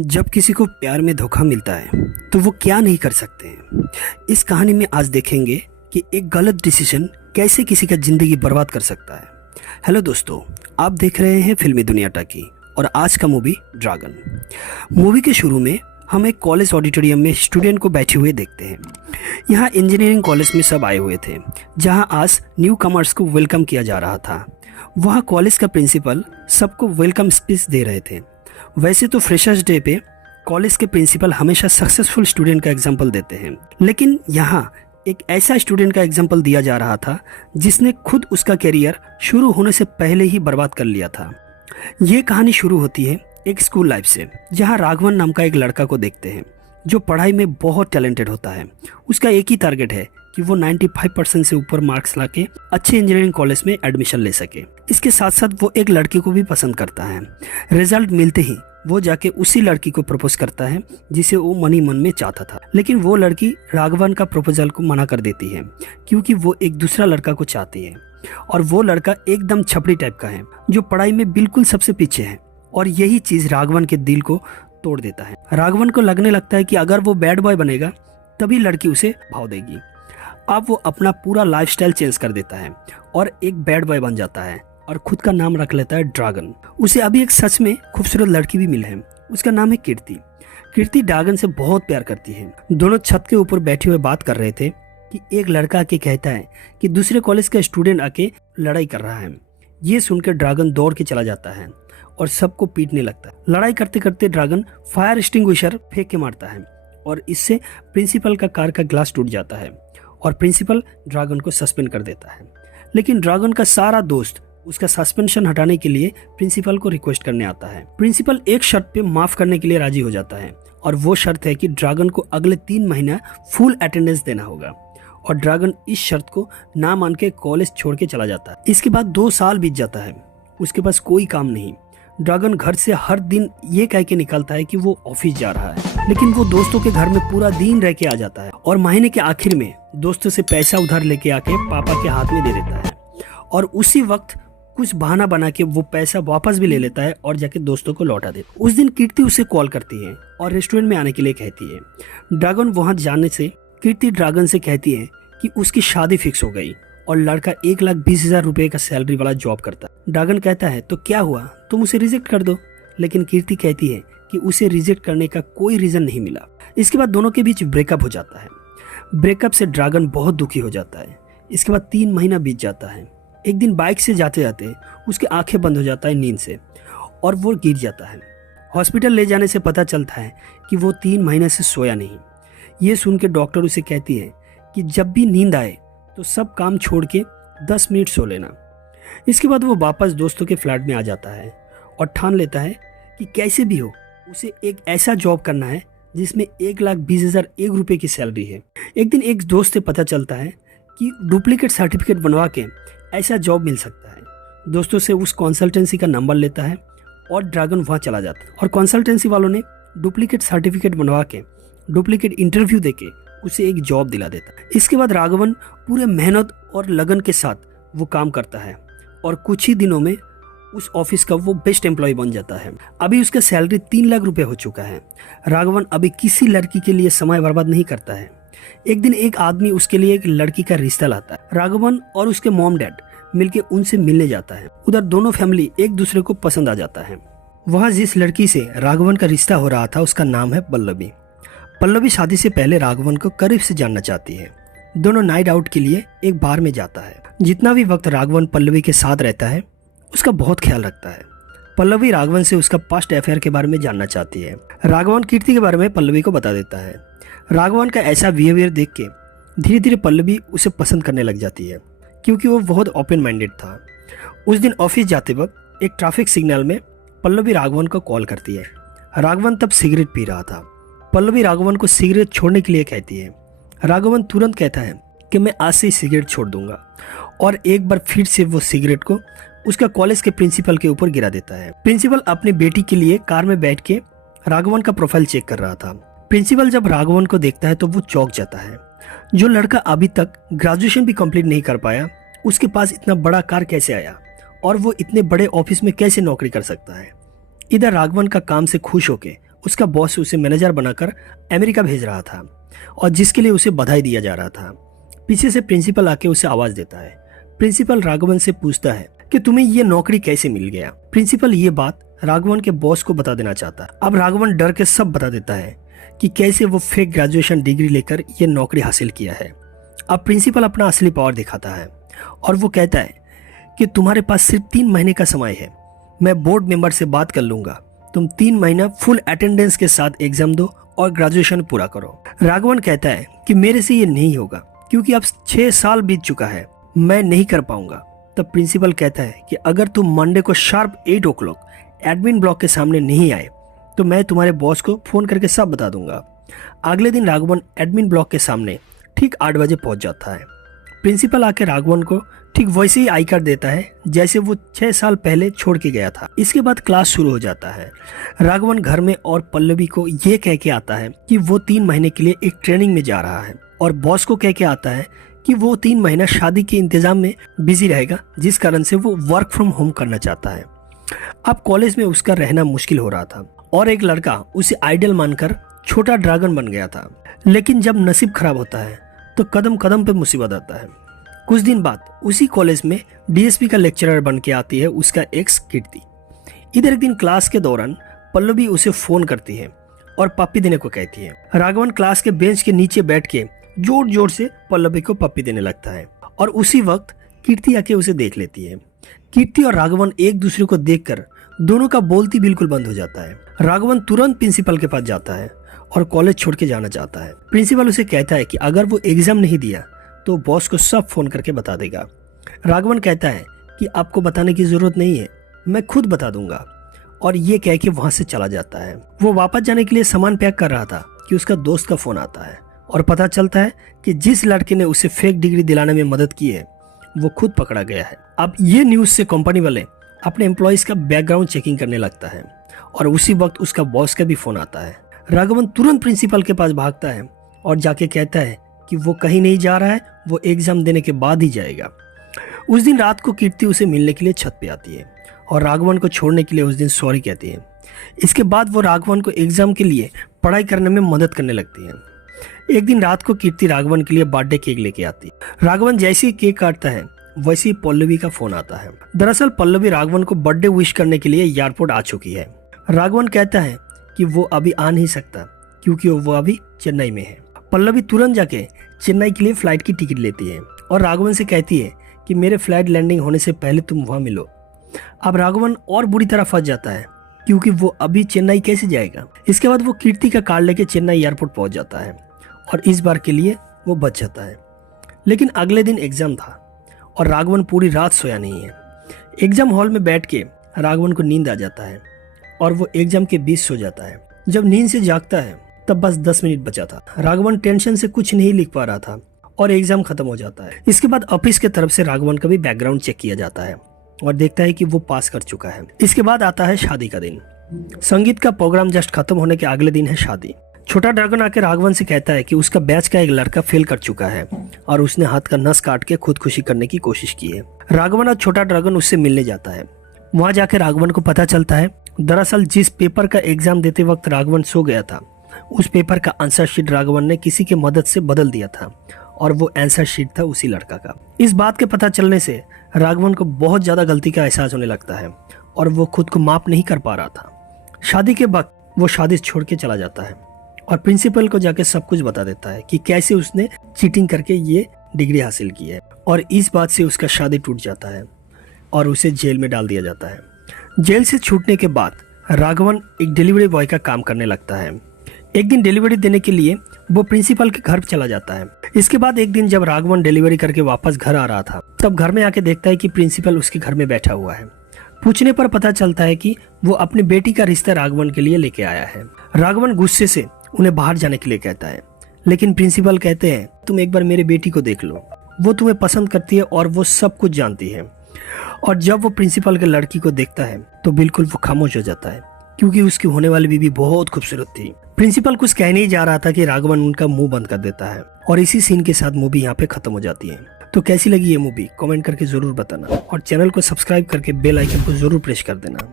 जब किसी को प्यार में धोखा मिलता है तो वो क्या नहीं कर सकते हैं। इस कहानी में आज देखेंगे कि एक गलत डिसीजन कैसे किसी का जिंदगी बर्बाद कर सकता है। हेलो दोस्तों, आप देख रहे हैं फिल्मी दुनिया टाकी और आज का मूवी ड्रैगन। मूवी के शुरू में हम एक कॉलेज ऑडिटोरियम में स्टूडेंट को बैठे हुए देखते हैं। यहाँ इंजीनियरिंग कॉलेज में सब आए हुए थे, जहाँ आज न्यू कमर्स को वेलकम किया जा रहा था। वहाँ कॉलेज का प्रिंसिपल सबको वेलकम स्पीच दे रहे थे। वैसे तो फ्रेशर्स डे पे कॉलेज के प्रिंसिपल हमेशा सक्सेसफुल स्टूडेंट का एग्जाम्पल देते हैं, लेकिन यहाँ एक ऐसा स्टूडेंट का एग्जाम्पल दिया जा रहा था जिसने खुद उसका करियर शुरू होने से पहले ही बर्बाद कर लिया था। ये कहानी शुरू होती है एक स्कूल लाइफ से, जहाँ राघवन नाम का एक लड़का को देखते हैं जो पढ़ाई में बहुत टैलेंटेड होता है। उसका एक ही टारगेट है कि वो 95% से ऊपर मार्क्स लाके अच्छे इंजीनियरिंग कॉलेज में एडमिशन ले सके। इसके साथ साथ वो एक लड़की को भी पसंद करता है। रिजल्ट मिलते ही वो जाके उसी लड़की को प्रपोज करता है जिसे वो मन में चाहता था, लेकिन वो लड़की राघवन का प्रपोजल को मना कर देती है क्योंकि वो एक दूसरा लड़का को चाहती है। और वो लड़का एकदम छपड़ी टाइप का है जो पढ़ाई में बिल्कुल सबसे पीछे है, और यही चीज राघवन के दिल को तोड़ देता है। राघवन को लगने लगता है कि अगर वो बैड बॉय बनेगा तभी लड़की उसे भाव देगी। अब वो अपना पूरा लाइफस्टाइल चेंज कर देता है और एक बैड बॉय बन जाता है और खुद का नाम रख लेता है ड्रैगन। उसे अभी एक सच में खूबसूरत लड़की भी मिली है, उसका नाम है कीर्ति। कीर्ति ड्रैगन से बहुत प्यार करती है। दोनों छत के ऊपर बैठे हुए बात कर रहे थे कि एक लड़का आके कहता है कि दूसरे कॉलेज का स्टूडेंट आके लड़ाई कर रहा है। ये सुनकर ड्रैगन दौड़ के चला जाता है और सबको पीटने लगता है। लड़ाई करते करते ड्रैगन फायर एक्सटिंग्विशर फेंक के मारता है और इससे प्रिंसिपल का कार का ग्लास टूट जाता है और प्रिंसिपल ड्रैगन को सस्पेंड कर देता है। लेकिन ड्रैगन का सारा दोस्त उसका सस्पेंशन हटाने के लिए प्रिंसिपल को रिक्वेस्ट करने आता है। प्रिंसिपल एक शर्त पे माफ करने के लिए राजी हो जाता है और वो शर्त है कि ड्रैगन को अगले 3 महीना फुल अटेंडेंस देना होगा। और ड्रैगन इस शर्त को ना मान के कॉलेज छोड़ के चला जाता है। इसके बाद 2 साल बीत जाता है, उसके पास कोई काम नहीं। ड्रैगन घर से हर दिन ये कह के निकलता है कि वो ऑफिस जा रहा है, लेकिन वो दोस्तों के घर में पूरा दिन रह के आ जाता है और महीने के आखिर में दोस्तों से पैसा उधार लेके आके पापा के हाथ में दे देता है। और उसी वक्त कुछ बहाना बना के वो पैसा वापस भी ले लेता है और जाके दोस्तों को लौटा देता है। उस दिन कीर्ति उसे कॉल करती है और रेस्टोरेंट में आने के लिए कहती है। ड्रैगन वहां जाने से कीर्ति ड्रैगन से कहती है कि उसकी शादी फिक्स हो गई और लड़का 1,20,000 रुपए का सैलरी वाला जॉब करता है। ड्रैगन कहता है तो क्या हुआ, तुम उसे रिजेक्ट कर दो। लेकिन कीर्ति कहती है कि उसे रिजेक्ट करने का कोई रीजन नहीं मिला। इसके बाद दोनों के बीच ब्रेकअप हो जाता है। ब्रेकअप से ड्रैगन बहुत दुखी हो जाता है। इसके बाद 3 महीना बीत जाता है। एक दिन बाइक से जाते जाते उसकी आंखें बंद हो जाता है नींद से और वो गिर जाता है। हॉस्पिटल ले जाने से पता चलता है कि वो 3 महीने से सोया नहीं। ये सुन के डॉक्टर उसे कहती है कि जब भी नींद आए तो सब काम छोड़ के 10 मिनट सो लेना। इसके बाद वो वापस दोस्तों के फ्लैट में आ जाता है और ठान लेता है कि कैसे भी हो उसे एक ऐसा जॉब करना है जिसमें 1,20,001 रुपये की सैलरी है। एक दिन एक दोस्त से पता चलता है कि डुप्लीकेट सर्टिफिकेट बनवा के ऐसा जॉब मिल सकता है। दोस्तों से उस कंसल्टेंसी का नंबर लेता है और ड्रैगन वहाँ चला जाता है और कंसल्टेंसी वालों ने डुप्लीकेट सर्टिफिकेट बनवा के डुप्लीकेट इंटरव्यू देके उसे एक जॉब दिला देता है। इसके बाद राघवन पूरे मेहनत और लगन के साथ वो काम करता है और कुछ ही दिनों में उस ऑफिस का वो बेस्ट एम्प्लॉय बन जाता है। अभी उसका सैलरी 3 लाख रुपए हो चुका है। राघवन अभी किसी लड़की के लिए समय बर्बाद नहीं करता है। एक दिन एक आदमी उसके लिए एक लड़की का रिश्ता लाता है। राघवन और उसके मॉम डैड मिलके उनसे मिलने जाता है। उधर दोनों फैमिली एक दूसरे को पसंद आ जाता है। वहाँ जिस लड़की से राघवन का रिश्ता हो रहा था उसका नाम है पल्लवी। पल्लवी शादी से पहले राघवन को करीब से जानना चाहती है। दोनों नाइट आउट के लिए एक बार में जाता है। जितना भी वक्त राघवन पल्लवी के साथ रहता है उसका बहुत ख्याल रखता है। पल्लवी राघवन से उसका पास्ट अफेयर के बारे में जानना चाहती है। राघवन कीर्ति के बारे में पल्लवी को बता देता है। राघवन का ऐसा बिहेवियर देख के धीरे धीरे पल्लवी उसे पसंद करने लग जाती है क्योंकि वो बहुत ओपन माइंडेड था। उस दिन ऑफिस जाते वक्त एक ट्रैफिक सिग्नल में पल्लवी राघवन को कॉल करती है। राघवन तब सिगरेट पी रहा था। पल्लवी राघवन को सिगरेट छोड़ने के लिए कहती है। राघवन तुरंत कहता है कि मैं आज से ही सिगरेट छोड़ दूंगा और एक बार फिर से वो सिगरेट को उसका कॉलेज के प्रिंसिपल के ऊपर गिरा देता है। प्रिंसिपल अपनी बेटी के लिए कार में बैठ के राघवन का प्रोफाइल चेक कर रहा था। प्रिंसिपल जब राघवन को देखता है तो वो चौंक जाता है। जो लड़का अभी तक ग्रेजुएशन भी कंप्लीट नहीं कर पाया उसके पास इतना बड़ा कार कैसे आया और वो इतने बड़े ऑफिस में कैसे नौकरी कर सकता है। इधर राघवन का काम से खुश होके उसका बॉस उसे मैनेजर बनाकर अमेरिका भेज रहा था और जिसके लिए उसे बधाई दिया जा रहा था। पीछे से प्रिंसिपल आके उसे आवाज देता है। प्रिंसिपल राघवन से पूछता है कि तुम्हें ये नौकरी कैसे मिल गया। प्रिंसिपल ये बात राघवन के बॉस को बता देना चाहता है। अब राघवन डर के सब बता देता है कि कैसे वो फेक ग्रेजुएशन डिग्री लेकर ये नौकरी हासिल किया है। अब प्रिंसिपल अपना असली पावर दिखाता है और वो कहता है कि तुम्हारे पास सिर्फ 3 महीने का समय है, मैं बोर्ड मेंबर से बात कर लूंगा, तुम 3 महीना फुल अटेंडेंस के साथ एग्जाम दो और ग्रेजुएशन पूरा करो। राघवन कहता है कि मेरे से ये नहीं होगा क्योंकि अब 6 साल बीत चुका है, मैं नहीं कर पाऊंगा। तब प्रिंसिपल कहता है कि अगर तुम मंडे को शार्प 8 o'clock एडमिन ब्लॉक के सामने नहीं आए तो मैं तुम्हारे बॉस को फोन करके सब बता दूंगा। अगले दिन राघवन एडमिन ब्लॉक के सामने ठीक 8 बजे पहुंच जाता है। प्रिंसिपल आके राघवन को ठीक वैसे ही आई कार्ड देता है जैसे वो 6 साल पहले छोड़ के गया था। इसके बाद क्लास शुरू हो जाता है। राघवन घर में और पल्लवी को ये कह के आता है कि वो 3 महीने के लिए एक ट्रेनिंग में जा रहा है और बॉस को कह के आता है कि वो 3 महीना शादी के इंतजाम में बिजी रहेगा, जिस कारण से वो वर्क फ्रॉम होम करना चाहता है। अब कॉलेज में उसका रहना मुश्किल हो रहा था और एक लड़का उसे आइडल मानकर छोटा ड्रैगन बन गया था। लेकिन जब नसीब खराब होता है तो कदम कदम पे मुसीबत आता है। कुछ दिन बाद उसी कॉलेज में डीएसपी का लेक्चरर बन के आती है उसका एक्स कीर्ति। इधर एक दिन क्लास के दौरान पल्लवी उसे फोन करती है और पप्पी देने को कहती है। राघवन क्लास के बेंच के नीचे बैठ के जोर जोर से पल्लवी को पप्पी देने लगता है और उसी वक्त कीर्ति आके उसे देख लेती है। कीर्ति और राघवन एक दूसरे को देखकर दोनों का बोलती बिल्कुल बंद हो जाता है। राघवन तुरंत प्रिंसिपल के पास जाता है और कॉलेज छोड़ के जाना चाहता है। प्रिंसिपल उसे कहता है कि अगर वो एग्जाम नहीं दिया तो बॉस को सब फोन करके बता देगा। राघवन कहता है कि आपको बताने की जरूरत नहीं है, मैं खुद बता दूंगा, और ये कह के वहां से चला जाता है। वो वापस जाने के लिए सामान पैक कर रहा था कि उसका दोस्त का फोन आता है और पता चलता है कि जिस लड़के ने उसे फेक डिग्री दिलाने में मदद की है वो खुद पकड़ा गया है। अब ये न्यूज से कंपनी वाले अपने एम्प्लॉइज का बैकग्राउंड चेकिंग करने लगता है और उसी वक्त उसका बॉस का भी फोन आता है। राघवन तुरंत प्रिंसिपल के पास भागता है और जाके कहता है कि वो कहीं नहीं जा रहा है, वो एग्जाम देने के बाद ही जाएगा। उस दिन रात को कीर्ति उसे मिलने के लिए छत पे आती है और राघवन को छोड़ने के लिए उस दिन सॉरी कहती है। इसके बाद वो राघवन को एग्जाम के लिए पढ़ाई करने में मदद करने लगती है। एक दिन रात को कीर्ति राघवन के लिए बर्थडे केक लेके आती है। राघवन जैसे ही केक काटता है वैसे ही पल्लवी का फोन आता है। दरअसल पल्लवी राघवन को बर्थडे विश करने के लिए एयरपोर्ट आ चुकी है। राघवन कहता है कि वो अभी आ नहीं सकता क्योंकि वो अभी चेन्नई में है। पल्लवी तुरंत जाके चेन्नई के लिए फ्लाइट की टिकट लेती है और राघवन से कहती है कि मेरे फ्लाइट लैंडिंग होने से पहले तुम वहां मिलो। अब राघवन और बुरी तरह फंस जाता है क्योंकि वो अभी चेन्नई कैसे जाएगा। इसके बाद वो कीर्ति का कार लेके चेन्नई एयरपोर्ट पहुंच जाता है और इस बार के लिए वो बच जाता है। लेकिन अगले दिन एग्जाम था और राघवन पूरी रात सोया नहीं है। एग्जाम हॉल में बैठ के राघवन को नींद आ जाता है और वो एग्जाम के बीच सो जाता है। जब नींद से जागता है तब बस 10 मिनट बचा था। राघवन टेंशन से कुछ नहीं लिख पा रहा था और एग्जाम खत्म हो जाता है। इसके बाद ऑफिस के तरफ से राघवन का भी बैकग्राउंड चेक किया जाता है और देखता है कि वो पास कर चुका है। इसके बाद आता है शादी का दिन। संगीत का प्रोग्राम जस्ट खत्म होने के अगले दिन है शादी। छोटा ड्रैगन आके राघवन से कहता है कि उसका बैच का एक लड़का फेल कर चुका है और उसने हाथ का नस काट के खुदकुशी करने की कोशिश की है। राघवन और छोटा ड्रैगन उससे मिलने जाता है। वहां जाके राघवन को पता चलता है दरअसल जिस पेपर का एग्जाम देते वक्त राघवन सो गया था उस पेपर का आंसर शीट राघवन ने किसी के मदद से बदल दिया था और वो आंसर शीट था उसी लड़का का। इस बात के पता चलने से राघवन को बहुत ज्यादा गलती का एहसास होने लगता है और वो खुद को माफ नहीं कर पा रहा था। शादी के वक्त वो शादी छोड़ के चला जाता है और प्रिंसिपल को जाके सब कुछ बता देता है कि कैसे उसने चीटिंग करके ये डिग्री हासिल की है और इस बात से उसका शादी टूट जाता है और उसे जेल में डाल दिया जाता है। जेल से छूटने के बाद राघवन एक डिलीवरी बॉय का काम करने लगता है। एक दिन डिलीवरी देने के लिए वो प्रिंसिपल के घर चला जाता है। इसके बाद एक दिन जब राघवन डिलीवरी करके वापस घर आ रहा था तब घर में आके देखता है कि प्रिंसिपल उसके घर में बैठा हुआ है। पूछने पर पता चलता है कि वो अपनी बेटी का रिश्ता राघवन के लिए लेके आया है। राघवन गुस्से से उन्हें बाहर जाने के लिए कहता है लेकिन प्रिंसिपल कहते हैं तुम एक बार मेरी बेटी को देख लो, वो तुम्हें पसंद करती है और वो सब कुछ जानती है। और जब वो प्रिंसिपल के लड़की को देखता है तो बिल्कुल वो खामोश हो जाता है क्योंकि उसकी होने वाली बीवी बहुत खूबसूरत थी। प्रिंसिपल कुछ कहने ही जा रहा था कि राघवन उनका मुंह बंद कर देता है और इसी सीन के साथ मूवी यहाँ पे खत्म हो जाती है। तो कैसी लगी ये मूवी कमेंट करके जरूर बताना और चैनल को सब्सक्राइब करके बेल आइकन को जरूर प्रेस कर देना।